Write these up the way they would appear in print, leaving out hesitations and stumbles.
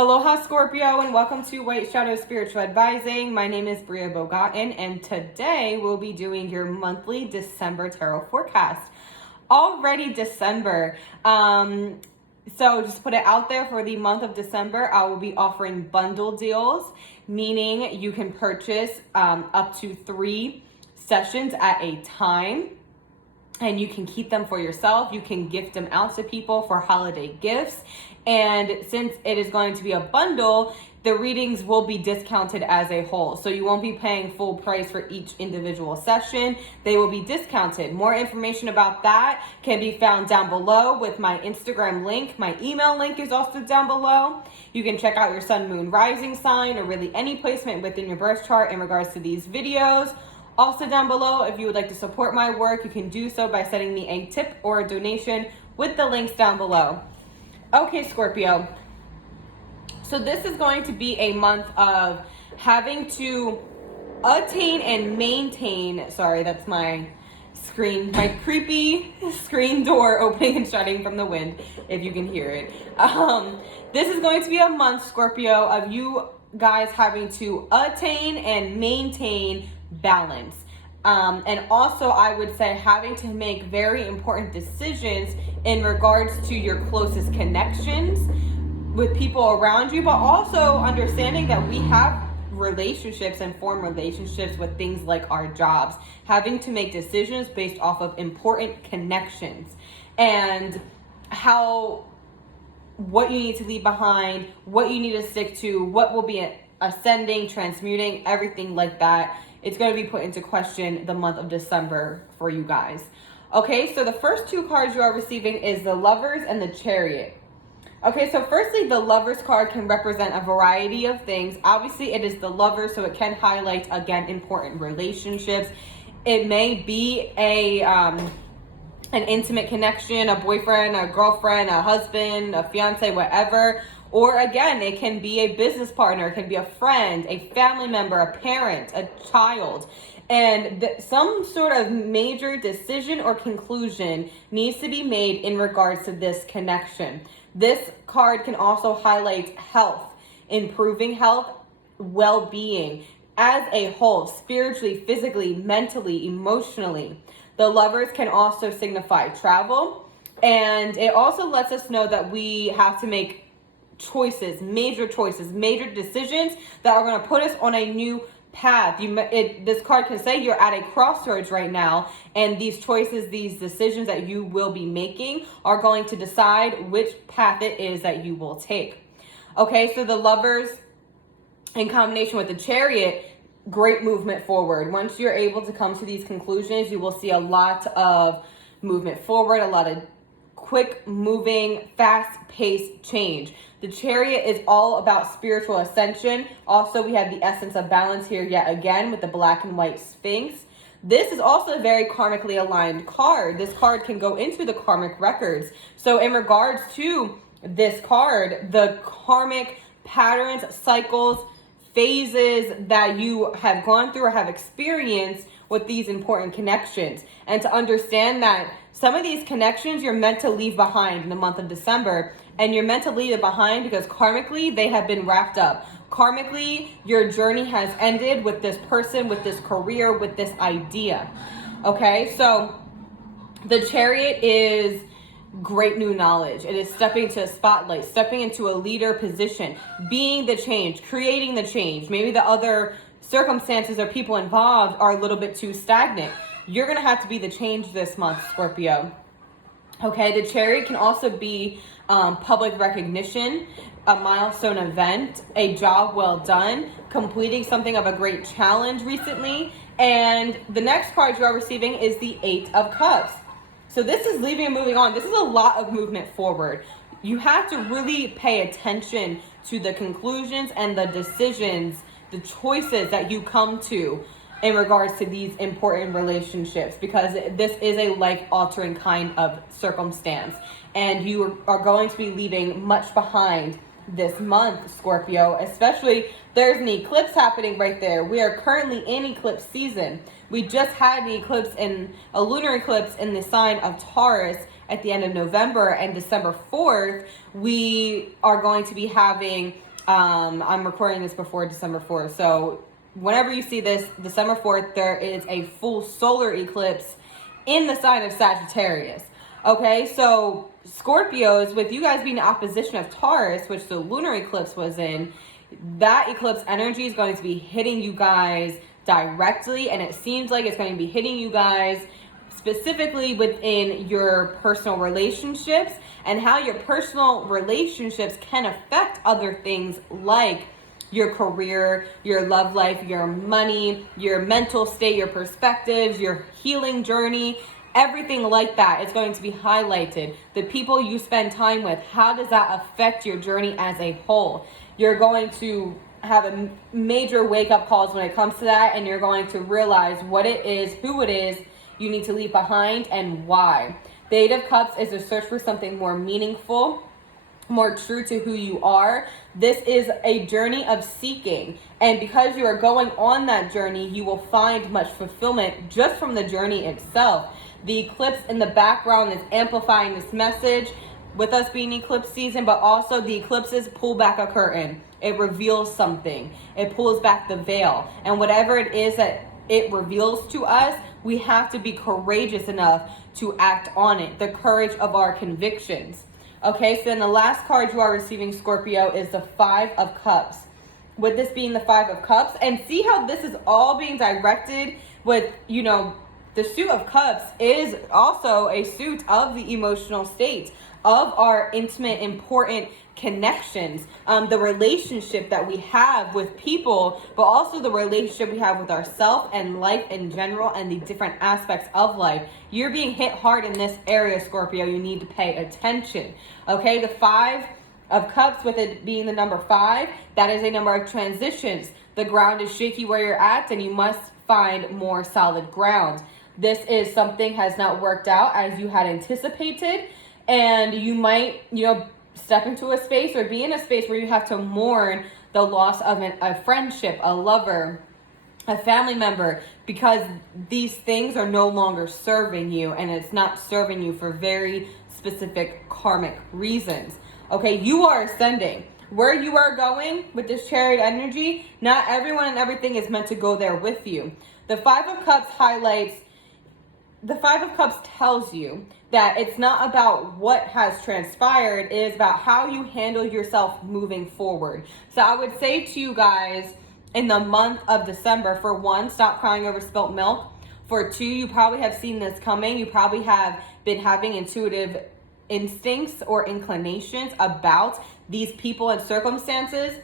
Aloha Scorpio, and welcome to White Shadow Spiritual Advising. My name is BriaBogatin, and today we'll be doing your monthly December tarot forecast. Already December. So just put it out there for the month of December. I will be offering bundle deals, meaning you can purchase up to 3 sessions at a time. And you can keep them for yourself. You can gift them out to people for holiday gifts. And since it is going to be a bundle, the readings will be discounted as a whole. So you won't be paying full price for each individual session. They will be discounted. More information about that can be found down below with my Instagram link. My email link is also down below. You can check out your sun, moon, rising sign, or really any placement within your birth chart in regards to these videos. Also down below, if you would like to support my work, you can do so by sending me a tip or a donation with the links down below. Okay, Scorpio. So this is going to be a month of having to attain and maintain, sorry, that's my screen, my creepy screen door opening and shutting from the wind, if you can hear it. This is going to be a month, Scorpio, of you guys having to attain and maintain balance. And also I would say having to make very important decisions in regards to your closest connections with people around you, but also understanding that we have relationships and form relationships with things like our jobs, having to make decisions based off of important connections and what you need to leave behind, what you need to stick to, what will be ascending, transmuting, everything like that. It's going to be put into question the month of December for you guys. Okay, so the first 2 cards you are receiving is the Lovers and the Chariot. Okay, so firstly, the Lovers card can represent a variety of things. Obviously, it is the Lover, so it can highlight, again, important relationships. It may be an intimate connection, a boyfriend, a girlfriend, a husband, a fiance, whatever. Or again, it can be a business partner, it can be a friend, a family member, a parent, a child. And some sort of major decision or conclusion needs to be made in regards to this connection. This card can also highlight health, improving health, well-being as a whole, spiritually, physically, mentally, emotionally. The Lovers can also signify travel. And it also lets us know that we have to make major decisions that are going to put us on a new path. This card can say you're at a crossroads right now, and these choices, these decisions that you will be making are going to decide which path it is that you will take. Okay, so the Lovers in combination with the Chariot, great movement forward. Once you're able to come to these conclusions, you will see a lot of movement forward, a lot of quick moving, fast-paced change. The Chariot is all about spiritual ascension. Also, we have the essence of balance here yet again with the black and white Sphinx. This is also a very karmically aligned card. This card can go into the karmic records. So in regards to this card, the karmic patterns, cycles, phases that you have gone through or have experienced with these important connections, and to understand that some of these connections you're meant to leave behind in the month of December, and you're meant to leave it behind because karmically they have been wrapped up. Karmically, your journey has ended with this person, with this career, with this idea. Okay, so the Chariot is great new knowledge. It is stepping into a spotlight, stepping into a leader position, being the change, creating the change. Maybe the other circumstances or people involved are a little bit too stagnant. You're going to have to be the change this month, Scorpio. Okay, the Chariot can also be public recognition, a milestone event, a job well done, completing something of a great challenge recently. And the next card you are receiving is the 8 of Cups. So this is leaving and moving on. This is a lot of movement forward. You have to really pay attention to the conclusions and the decisions, the choices that you come to in regards to these important relationships, because this is a life-altering kind of circumstance, and you are going to be leaving much behind this month, Scorpio. Especially, there's an eclipse happening right there. We are currently in eclipse season. We just had a lunar eclipse in the sign of Taurus at the end of November, and December 4th, we are going to be having I'm recording this before December 4th. So whenever you see this, December 4th, there is a full solar eclipse in the sign of Sagittarius. Okay, so Scorpios, with you guys being in opposition of Taurus, which the lunar eclipse was in, that eclipse energy is going to be hitting you guys directly, and it seems like it's going to be hitting you guys specifically within your personal relationships, and how your personal relationships can affect other things like your career, your love life, your money, your mental state, your perspectives, your healing journey. Everything like that is going to be highlighted. The people you spend time with, how does that affect your journey as a whole? You're going to have a major wake-up calls when it comes to that, and you're going to realize what it is, who it is you need to leave behind, and why. The Eight of Cups is a search for something more meaningful, more true to who you are. This is a journey of seeking, and because you are going on that journey, you will find much fulfillment just from the journey itself. The eclipse in the background is amplifying this message with us being eclipse season, but also the eclipses pull back a curtain. It reveals something. It pulls back the veil, and whatever it is that it reveals to us, we have to be courageous enough to act on it. The courage of our convictions. Okay, so then the last card you are receiving, Scorpio, is the Five of Cups. With this being the Five of Cups, and see how this is all being directed with, you know, the Suit of Cups is also a suit of the emotional state, of our intimate, important connections, the relationship that we have with people, but also the relationship we have with ourselves and life in general, and the different aspects of life. You're being hit hard in this area, Scorpio. You need to pay attention. Okay, the Five of Cups, with it being the number 5, that is a number of transitions. The ground is shaky where you're at, and you must find more solid ground. This is something has not worked out as you had anticipated, and you might, you know, step into a space or be in a space where you have to mourn the loss of a friendship, a lover, a family member, because these things are no longer serving you, and it's not serving you for very specific karmic reasons. Okay, you are ascending. Where you are going with this Chariot energy, not everyone and everything is meant to go there with you. The Five of Cups highlights, the Five of Cups tells you that it's not about what has transpired, it is about how you handle yourself moving forward. So I would say to you guys, in the month of December, for 1, stop crying over spilt milk. For 2, you probably have seen this coming. You probably have been having intuitive instincts or inclinations about these people and circumstances.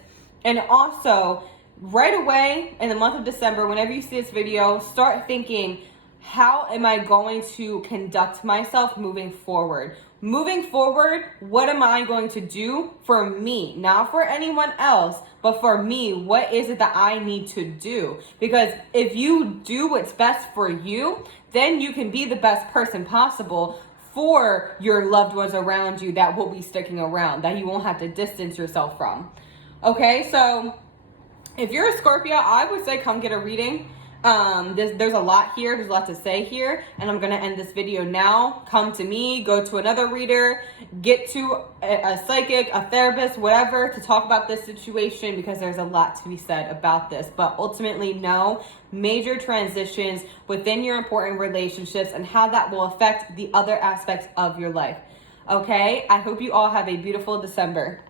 And also, right away in the month of December, whenever you see this video, start thinking, how am I going to conduct myself moving forward? Moving forward, what am I going to do for me? Not for anyone else, but for me. What is it that I need to do? Because if you do what's best for you, then you can be the best person possible for your loved ones around you that will be sticking around, that you won't have to distance yourself from. Okay, so if you're a Scorpio, I would say come get a reading. There's a lot here. There's a lot to say here, and I'm going to end this video now. Come to me, go to another reader, get to a psychic, a therapist, whatever, to talk about this situation, because there's a lot to be said about this. But ultimately, no, major transitions within your important relationships and how that will affect the other aspects of your life. Okay, I hope you all have a beautiful December.